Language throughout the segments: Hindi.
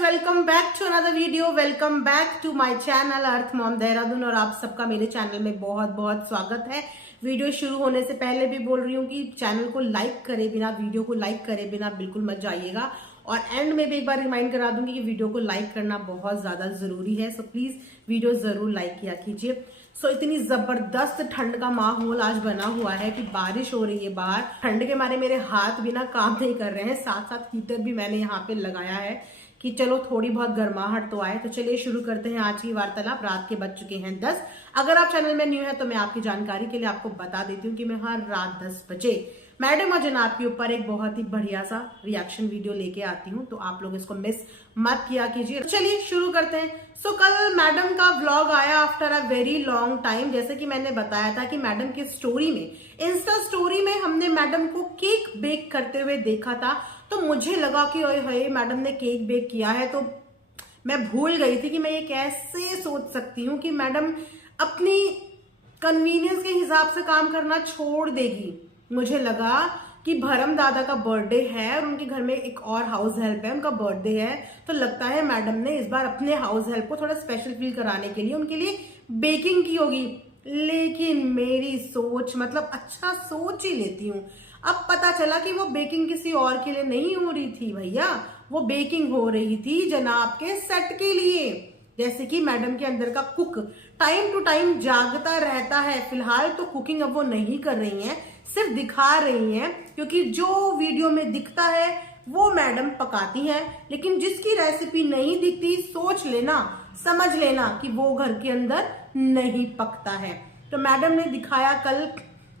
Welcome back to another video. Welcome back to my channel Earth Mom Dehradun और आप सबका मेरे चैनल में बहुत बहुत स्वागत है। वीडियो शुरू होने से पहले भी बोल रही हूँ कि चैनल को लाइक करे बिना, वीडियो को लाइक करे बिना बिल्कुल मत जाइएगा। और एंड में भी एक बार रिमाइंड करा दूंगी कि वीडियो को लाइक करना बहुत ज्यादा जरूरी है, सो प्लीज वीडियो जरूर लाइक किया कीजिए। सो इतनी जबरदस्त ठंड का माहौल आज बना हुआ है कि बारिश हो रही है बाहर। ठंड के मारे मेरे हाथ भी ना काम नहीं कर रहे हैं, साथ साथ हीटर भी मैंने यहाँ पे लगाया है कि चलो थोड़ी बहुत गर्माहट तो आए। तो चलिए शुरू करते हैं आज की वार्तालाप। रात के बज चुके हैं 10। अगर आप चैनल में न्यू है तो मैं आपकी जानकारी के लिए आपको बता देती हूँ कि मैं हर रात 10 बजे मैडम और जनाब के ऊपर एक बहुत ही बढ़िया सा रिएक्शन वीडियो लेके आती हूँ, तो आप लोग इसको मिस मत किया कीजिए। चलिए शुरू करते हैं। सो कल मैडम का व्लॉग आया after a very long time. जैसे कि मैंने बताया था कि मैडम की स्टोरी में, इंस्टा स्टोरी में हमने मैडम को केक बेक करते हुए देखा था। तो मुझे लगा कि ओए होए मैडम ने केक बेक किया है, तो मैं भूल गई थी कि मैं ये कैसे सोच सकती हूँ कि मैडम अपनी कन्वीनियंस के हिसाब से काम करना छोड़ देगी। मुझे लगा कि भरम दादा का बर्थडे है और उनके घर में एक और हाउस हेल्प है, उनका बर्थडे है, तो लगता है मैडम ने इस बार अपने हाउस हेल्प को थोड़ा स्पेशल फील कराने के लिए उनके लिए बेकिंग की होगी। लेकिन मेरी सोच, मतलब अच्छा सोच ही लेती हूँ, अब पता चला कि वो बेकिंग किसी और के लिए नहीं हो रही थी भैया, वो बेकिंग हो रही थी जनाब के सेट के लिए। जैसे कि मैडम के अंदर का कुक टाइम टू टाइम जागता रहता है। फिलहाल तो कुकिंग अब वो नहीं कर रही हैं, सिर्फ दिखा रही हैं, क्योंकि जो वीडियो में दिखता है वो मैडम पकाती हैं, लेकिन जिसकी रेसिपी नहीं दिखती सोच लेना, समझ लेना कि वो घर के अंदर नहीं पकता है। तो मैडम ने दिखाया कल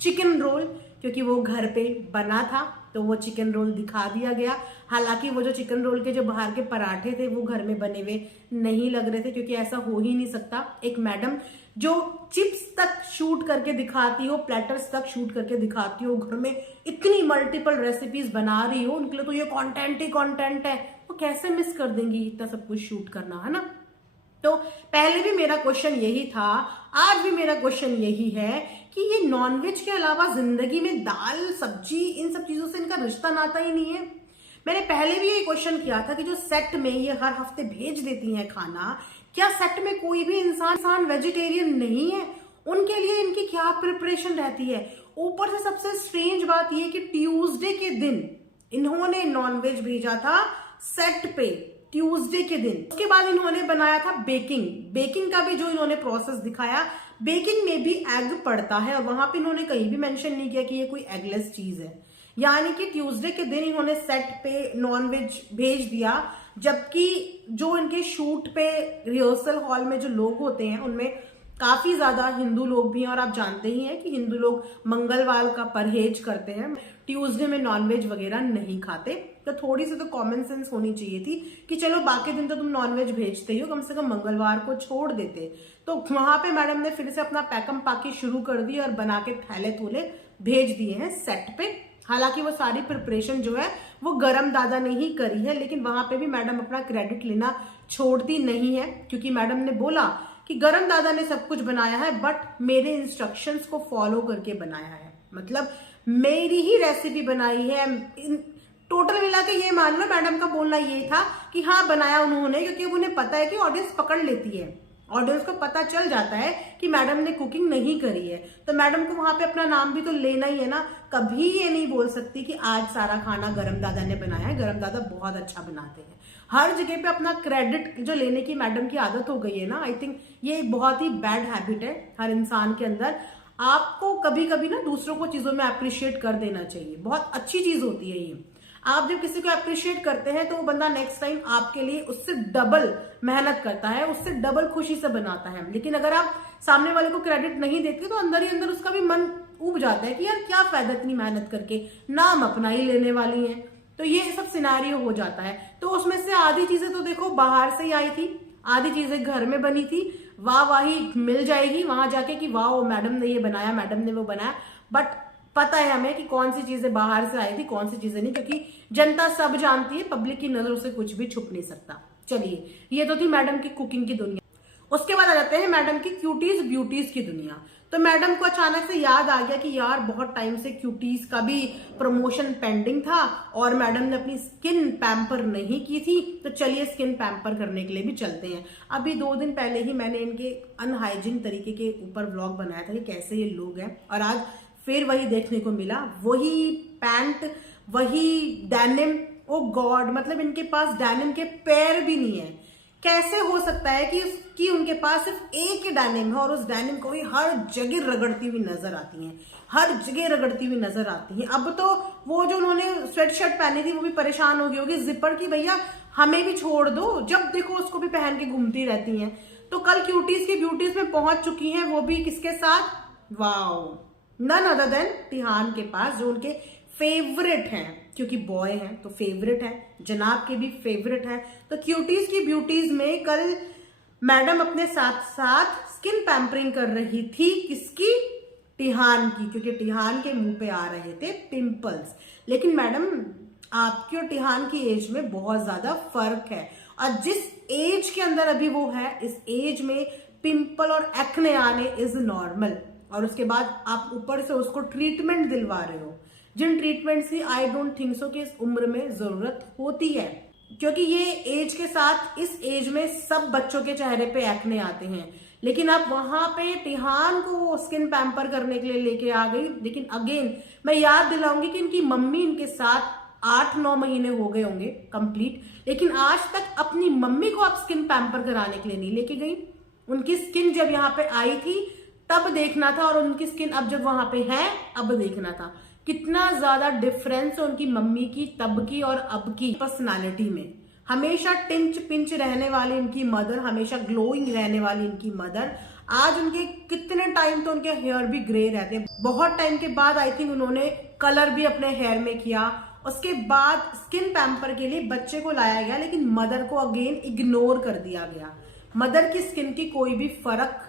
चिकन रोल, क्योंकि वो घर पे बना था तो वो चिकन रोल दिखा दिया गया। हालांकि वो जो चिकन रोल के जो बाहर के पराठे थे वो घर में बने हुए नहीं लग रहे थे, क्योंकि ऐसा हो ही नहीं सकता। एक मैडम जो चिप्स तक शूट करके दिखाती हो, प्लेटर्स तक शूट करके दिखाती हो, घर में इतनी मल्टीपल रेसिपीज बना रही हो, उनके लिए तो ये कंटेंट ही कंटेंट है। वो कैसे मिस कर देंगी इतना सब कुछ शूट करना, है ना। तो पहले भी मेरा क्वेश्चन यही था, आज भी मेरा क्वेश्चन यही है कि ये नॉनवेज के अलावा जिंदगी में दाल सब्जी इन सब चीजों से इनका रिश्ता नाता ही नहीं है। मैंने पहले भी ये क्वेश्चन किया था कि जो सेट में ये हर हफ्ते भेज देती हैं खाना, क्या सेट में कोई भी इंसान वेजिटेरियन नहीं है? उनके लिए इनकी क्या प्रिपरेशन रहती है? ऊपर से सबसे स्ट्रेंज बात ये कि ट्यूसडे के दिन इन्होंने नॉनवेज भेजा था सेट पे, ट्यूसडे के दिन। उसके बाद इन्होंने बनाया था बेकिंग का भी जो इन्होंने प्रोसेस दिखाया, बेकिंग में भी एग पड़ता है और वहां पे इन्होंने कहीं भी मेंशन नहीं किया कि ये कोई एगलेस चीज है। यानी कि ट्यूसडे के दिन इन्होंने सेट पे नॉनवेज भेज दिया, जबकि जो इनके शूट पे रिहर्सल हॉल में जो लोग होते हैं उनमें काफी ज्यादा हिंदू लोग भी हैं, और आप जानते ही हैं कि हिंदू लोग मंगलवार का परहेज करते हैं, ट्यूसडे में नॉनवेज वगैरह नहीं खाते। तो थोड़ी सी तो कॉमन सेंस होनी चाहिए थी कि चलो बाकी दिन तो तुम नॉनवेज भेजते ही हो, कम से कम मंगलवार को छोड़ देते। तो वहां पे मैडम ने फिर से अपना पैकम पाकी शुरू कर दी और बना के थैले थूले भेज दिए हैं सेट पे। हालांकि वो सारी प्रिपरेशन जो है वो गरम दादा ने ही करी है, लेकिन वहां पे भी मैडम अपना क्रेडिट लेना छोड़ती नहीं है, क्योंकि मैडम ने बोला कि गरम दादा ने सब कुछ बनाया है बट मेरे इंस्ट्रक्शंस को फॉलो करके बनाया है, मतलब मेरी ही रेसिपी बनाई है। टोटल मिला के ये मान लो मैडम का बोलना ये था कि हाँ बनाया उन्होंने, क्योंकि उन्हें पता है कि ऑडियंस पकड़ लेती है, ऑडियंस को पता चल जाता है कि मैडम ने कुकिंग नहीं करी है। तो मैडम को वहां पे अपना नाम भी तो लेना ही है ना। कभी ये नहीं बोल सकती कि आज सारा खाना गरम दादा ने बनाया है, गरम दादा बहुत अच्छा बनाते हैं। हर जगह पे अपना क्रेडिट जो लेने की मैडम की आदत हो गई है ना, आई थिंक ये एक बहुत ही बैड हैबिट है हर इंसान के अंदर। आपको कभी कभी ना दूसरों को चीजों में अप्रिशिएट कर देना चाहिए, बहुत अच्छी चीज होती है ये। आप जब किसी को अप्रिशिएट करते हैं तो वो बंदा नेक्स्ट टाइम आपके लिए उससे डबल मेहनत करता है, उससे डबल खुशी से बनाता है। लेकिन अगर आप सामने वाले को क्रेडिट नहीं देते तो अंदर ही अंदर उसका भी मन उब जाता है कि यार क्या फायदा इतनी मेहनत करके, नाम अपना ही लेने वाली है। तो ये सब सिनारियो हो जाता है। तो उसमें से आधी चीजें तो देखो बाहर से ही आई थी, आधी चीजें घर में बनी थी। वाही मिल जाएगी वहां जाके कि वाह मैडम ने ये बनाया, मैडम ने वो बनाया, बट पता है हमें कि कौन सी चीजें बाहर से आई थी, कौन सी चीजें नहीं, क्योंकि जनता सब जानती है, पब्लिक की नजरों से कुछ भी छुप नहीं सकता। चलिए ये तो थी मैडम की कुकिंग की दुनिया। उसके बाद आ जाते हैं मैडम की क्यूटीज ब्यूटीज की दुनिया। तो मैडम को अचानक से याद आ गया कि यार बहुत टाइम से क्यूटीज का भी प्रमोशन पेंडिंग था और मैडम ने अपनी स्किन पैम्पर नहीं की थी, तो चलिए स्किन पैम्पर करने के लिए भी चलते हैं। अभी 2 दिन पहले ही मैंने इनके अनहाइजीन तरीके के ऊपर व्लॉग बनाया था कि कैसे ये लोग हैं, और आज फिर वही देखने को मिला, वही पैंट, वही डेनिम। ओ गॉड, मतलब इनके पास डेनिम के पैर भी नहीं है। कैसे हो सकता है कि उनके पास सिर्फ एक ही डेनिम है और उस डेनिम को ही हर जगह रगड़ती हुई नजर आती हैं, हर जगह रगड़ती हुई नजर आती हैं। अब तो वो जो उन्होंने स्वेट शर्ट पहनी थी वो भी परेशान हो गई होगी जिपर की, भैया हमें भी छोड़ दो, जब देखो उसको भी पहन के घूमती रहती हैं। तो कल क्यूटीज की ब्यूटीज में पहुंच चुकी हैं, वो भी किसके साथ, वाओ, नन अदर देन तिहान के पास, जो उनके फेवरेट हैं, क्योंकि बॉय हैं तो फेवरेट है, जनाब के भी फेवरेट है। तो क्यूटीज की ब्यूटीज में कल मैडम अपने साथ साथ स्किन पैम्परिंग कर रही थी, किसकी, तिहान की, क्योंकि तिहान के मुंह पे आ रहे थे पिंपल्स। लेकिन मैडम आपकी और तिहान की एज में बहुत ज्यादा फर्क है, और जिस एज के अंदर अभी वो है, इस एज में पिंपल और एक्ने आने इज नॉर्मल, और उसके बाद आप ऊपर से उसको ट्रीटमेंट दिलवा रहे हो, जिन ट्रीटमेंट्स की आई डोंट थिंक सो कि इस उम्र में जरूरत होती है, क्योंकि ये एज के साथ, इस एज में सब बच्चों के चेहरे पे एक्ने आते हैं। लेकिन अब वहां पे तिहान को वो स्किन पैम्पर करने के लिए लेके आ गई। लेकिन अगेन मैं याद दिलाऊंगी कि इनकी मम्मी इनके साथ 8-9 महीने हो गए होंगे कंप्लीट, लेकिन आज तक अपनी मम्मी को आप स्किन पैम्पर कराने के लिए नहीं लेके गई। उनकी स्किन जब यहाँ पे आई थी तब देखना था, और उनकी स्किन अब जब वहां पे है अब देखना था। कितना ज्यादा डिफरेंस है उनकी मम्मी की तब की और अब की पर्सनालिटी में। हमेशा टिंच पिंच रहने वाली इनकी मदर, हमेशा ग्लोइंग रहने वाली इनकी मदर, आज उनके कितने टाइम तो उनके हेयर भी ग्रे रहते हैं। बहुत टाइम के बाद आई थिंक उन्होंने कलर भी अपने हेयर में किया। उसके बाद स्किन पैम्पर के लिए बच्चे को लाया गया, लेकिन मदर को अगेन इग्नोर कर दिया गया। मदर की स्किन की कोई भी फर्क,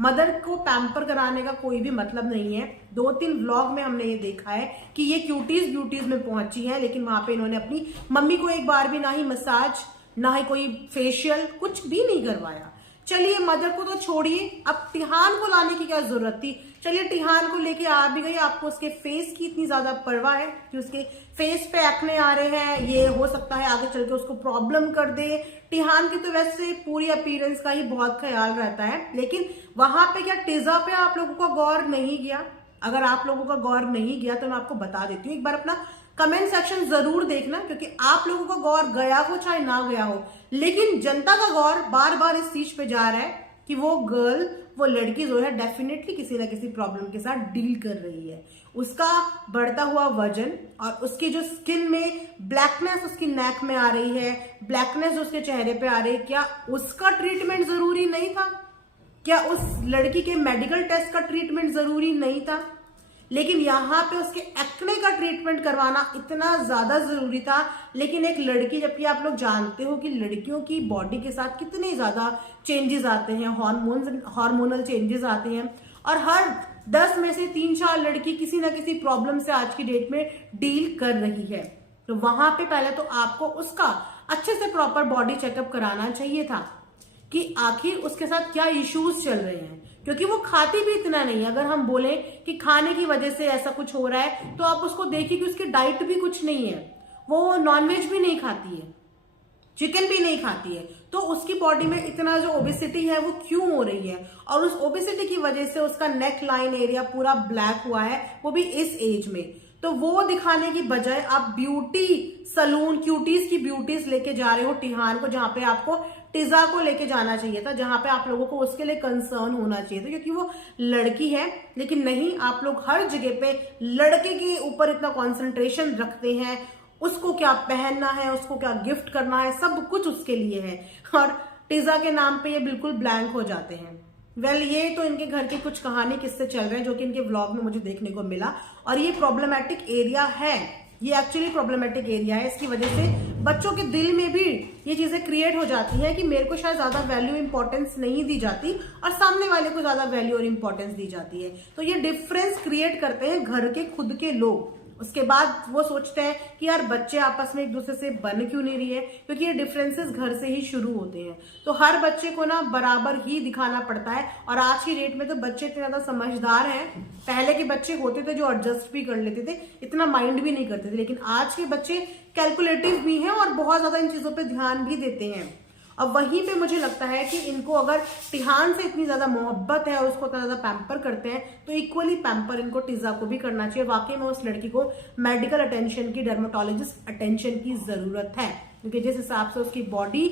मदर को पैम्पर कराने का कोई भी मतलब नहीं है। 2-3 व्लॉग में हमने ये देखा है कि ये क्यूटीज ब्यूटीज में पहुंची है, लेकिन वहां पे इन्होंने अपनी मम्मी को एक बार भी ना ही मसाज, ना ही कोई फेशियल, कुछ भी नहीं करवाया। चलिए मदर को तो छोड़िए, अब तिहान को लाने की क्या जरूरत थी। चलिए तिहान को लेके आ भी गई, आपको उसके फेस की इतनी ज्यादा परवाह है कि उसके फेस पे एक्ने आ रहे हैं, ये हो सकता है आगे चल के उसको प्रॉब्लम कर दे। तिहान की तो वैसे पूरी अपीयरेंस का ही बहुत ख्याल रहता है, लेकिन वहां पे क्या टिजा पे आप लोगों का गौर नहीं गया? अगर आप लोगों का गौर नहीं गया तो मैं आपको बता देती हूँ, एक बार अपना कमेंट सेक्शन जरूर देखना, क्योंकि आप लोगों का गौर गया हो चाहे ना गया हो, लेकिन जनता का गौर बार बार इस चीज पे जा रहा है कि वो गर्ल, वो लड़की जो है डेफिनेटली किसी ना किसी प्रॉब्लम के साथ डील कर रही है। उसका बढ़ता हुआ वजन और उसकी जो स्किन में ब्लैकनेस उसकी नेक में आ रही है, ब्लैकनेस जो उसके चेहरे पे आ रही है, क्या उसका ट्रीटमेंट जरूरी नहीं था? क्या उस लड़की के मेडिकल टेस्ट का ट्रीटमेंट जरूरी नहीं था? लेकिन यहाँ पे उसके एक्ने का ट्रीटमेंट करवाना इतना ज्यादा जरूरी था। लेकिन एक लड़की, जबकि आप लोग जानते हो कि लड़कियों की बॉडी के साथ कितने ज्यादा चेंजेस आते हैं, हार्मोनल चेंजेस आते हैं, और हर 10 में से 3-4 लड़की किसी ना किसी प्रॉब्लम से आज की डेट में डील कर रही है। तो वहां पे पहले तो आपको उसका अच्छे से प्रॉपर बॉडी चेकअप कराना चाहिए था कि आखिर उसके साथ क्या इश्यूज चल रहे हैं, क्योंकि वो खाती भी इतना नहीं है। अगर हम बोले कि खाने की वजह से ऐसा कुछ हो रहा है, तो आप उसको देखिए कि उसकी डाइट भी कुछ नहीं है। वो नॉनवेज भी नहीं खाती है, चिकन भी नहीं खाती है, तो उसकी बॉडी में इतना जो ओबेसिटी है वो क्यों हो रही है? और उस ओबेसिटी की वजह से उसका नेक लाइन एरिया पूरा ब्लैक हुआ है, वो भी इस एज में। तो वो दिखाने की बजाय आप ब्यूटी सलून, क्यूटीज की ब्यूटीज लेके जा रहे हो तिहान को, जहां पे आपको टिजा को लेके जाना चाहिए था, जहां पे आप लोगों को उसके लिए कंसर्न होना चाहिए था, क्योंकि वो लड़की है। लेकिन नहीं, आप लोग हर जगह पे लड़के के ऊपर इतना कंसंट्रेशन रखते हैं, उसको क्या पहनना है, उसको क्या गिफ्ट करना है, सब कुछ उसके लिए है, और टिजा के नाम पे ये बिल्कुल ब्लैंक हो जाते हैं। वेल, ये तो इनके घर की कुछ कहानी किस्से चल रहे हैं जो कि इनके व्लॉग में मुझे देखने को मिला, और ये प्रॉब्लमेटिक एरिया है, ये एक्चुअली प्रॉब्लमेटिक एरिया है। इसकी वजह से बच्चों के दिल में भी ये चीजें क्रिएट हो जाती हैं कि मेरे को शायद ज्यादा वैल्यू इंपॉर्टेंस नहीं दी जाती और सामने वाले को ज्यादा वैल्यू और इंपॉर्टेंस दी जाती है। तो ये डिफरेंस क्रिएट करते हैं घर के खुद के लोग, उसके बाद वो सोचते हैं कि यार बच्चे आपस में एक दूसरे से बन क्यों नहीं रही है, क्योंकि ये डिफरेंसेस घर से ही शुरू होते हैं। तो हर बच्चे को ना बराबर ही दिखाना पड़ता है। और आज की डेट में तो बच्चे इतने ज्यादा समझदार हैं, पहले के बच्चे होते थे जो एडजस्ट भी कर लेते थे, इतना माइंड भी नहीं करते थे, लेकिन आज के बच्चे कैलकुलेटिव भी हैं और बहुत ज्यादा इन चीजों पर ध्यान भी देते हैं। अब वहीं पे मुझे लगता है कि इनको अगर टिहान से इतनी ज्यादा मोहब्बत है और उसको इतना ज्यादा पैम्पर करते हैं, तो इक्वली पैम्पर इनको टिजा को भी करना चाहिए। वाकई में उस लड़की को मेडिकल अटेंशन की, डर्माटोलॉजिस्ट अटेंशन की जरूरत है, क्योंकि जिस हिसाब से उसकी बॉडी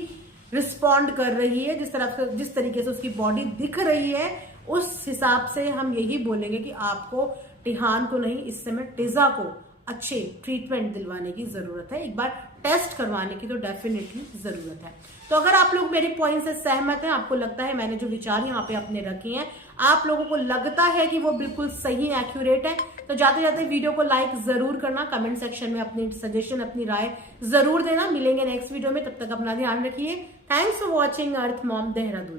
रिस्पॉन्ड कर रही है, जिस तरीके से उसकी बॉडी दिख रही है, उस हिसाब से हम यही बोलेंगे कि आपको टिहान को नहीं, इस समय टिजा को अच्छे ट्रीटमेंट दिलवाने की जरूरत है, एक बार टेस्ट करवाने की तो डेफिनेटली जरूरत है। तो अगर आप लोग मेरे पॉइंट से सहमत हैं, आपको लगता है मैंने जो विचार यहाँ पे अपने रखे हैं आप लोगों को लगता है कि वो बिल्कुल सही एक्यूरेट है, तो जाते जाते वीडियो को लाइक जरूर करना, कमेंट सेक्शन में अपनी सजेशन, अपनी राय जरूर देना। मिलेंगे नेक्स्ट वीडियो में, तब तक अपना ध्यान रखिए। Thanks for watching earth Mom Dehradun.